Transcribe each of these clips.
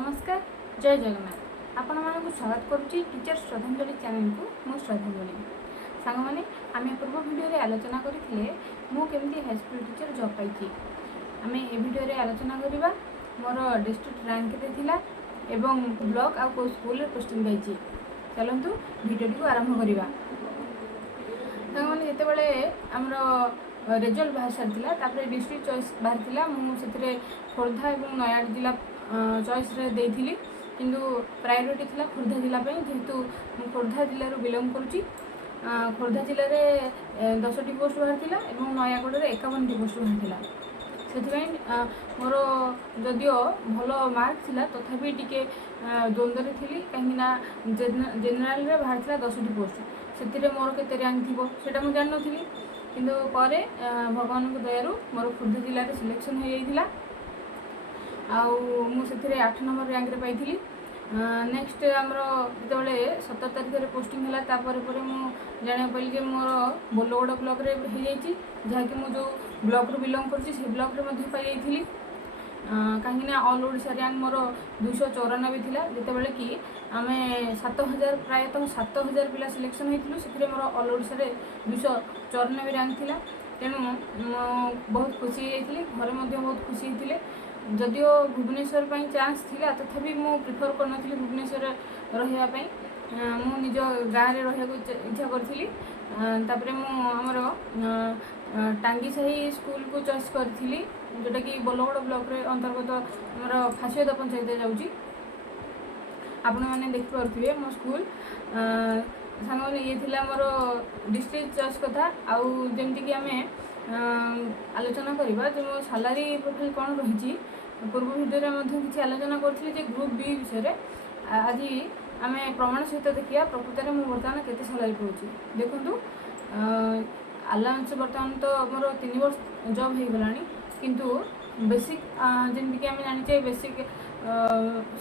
नमस्कार जय जगन्नाथ आपण मानक स्वागत करुच्ची टीचर श्रद्धांजलि चैनल को मु श्रद्धांजलि सांग मैंने आम पूर्व वीडियो आलोचना करते मुझे हाईस्कूल टीचर जॉब पाई आम ए वीडियो आलोचना करवा मोर डिस्ट्रिक्ट रैंक एवं ब्लॉक आउ स्कूल पोस्टिंग पाई चलतु वीडियो को आरंभ करवा सांग मैंने जिते आमर रिजल्ट बाहर सारी डिस्ट्रिक्ट चॉइस बाहर मुझे खोर्धा और नयागढ़ जिला चॉइस देती किंतु प्रायोरिटी थी खोर्धा जिलापी जेहेतु खोर्धा जिलूर बिलंग करुच्ची खोर्धा जिले में 10टी पोस्ट बाहर और नयागढ़ में 51टी पोस्ट बाहर से मोर जदिओ भल मार्क थिला तथापि टिके द्वंद्व थी कहीं जेनेल बाहर 10टी पोस्ट से मोर केते रैंक थी सेटा मुझे जान नी किंतु पर भगवान दयारू मोर खोर्धा जिले में सिलेक्शन हो जाइथिला आउ मुझे 8 नंबर रैंक रे पाई नेक्स्ट आमर जो 17 तारीख में पोस्टिंग है जाना पाइली जे मोर बोलगड़ ब्लॉक रे हो जाइए जहाँकि मुझे ब्लॉक रू बिलंग कर ब्लॉक रे पाई कहीं ऑल ओडिशा रैंक मोर 294 थिला जितेबाला कि आम 7000 प्रायतः 7000 पिला सिलेक्शन होती से मोर ऑल ओडिशा रे 294 रैंक थिला तेणु बहुत खुशी होती घरे बहुत खुशी होते जदिओ भुवनेश्वर चान्स थिला तथापि मु प्रिफर करनी भुवनेश्वर रही मु निज गाँव में रहा इच्छा करी आमर टांगीसाही स्कूल को चॉइस करी जोटा कि बोलगड़ ब्लॉक रे अंतर्गत आमर फासियदा पंचायत जाऊँगी आपण मैंने देखिपे मो स्कूल सांग मैंने ये थिला मोर डिस्ट्रिक्ट चॉइस कथा आउ जमती कि आम आलोचना करवा जो मो सैलरी प्रोफाइल कौन रही पूर्व वीडियो किसी आलोचना करी ग्रुप बी विषय आज आम प्रमाण सहित देखिए प्रकृत में बर्तमान केते सैलरी पाऊँ देखूँ अलाउंस बर्तमान तो मोर 3 वर्ष जॉब हो गला किंतु बेसिक जमीक आम जाने बेसिक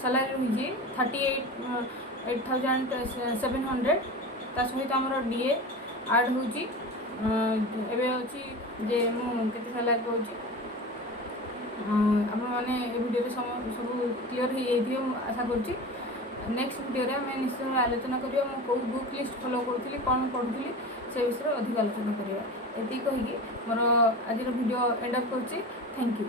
सैलरी रही 38,700 ता सहित आमर डीए आड होची अच्छी जे मुझे सैलरी पाऊँ आप मैंने वीडियो सब क्लीयर हो आशा करुँची नेक्स्ट वीडियो में निश्चय आलोचना करिया मो को बुक लिस्ट फॉलो करूँ कौन पढ़ुली से विषय अधिक आलोचना करिया एति कहिकी मोर आज वीडियो एंड अप करुँची थैंक यू।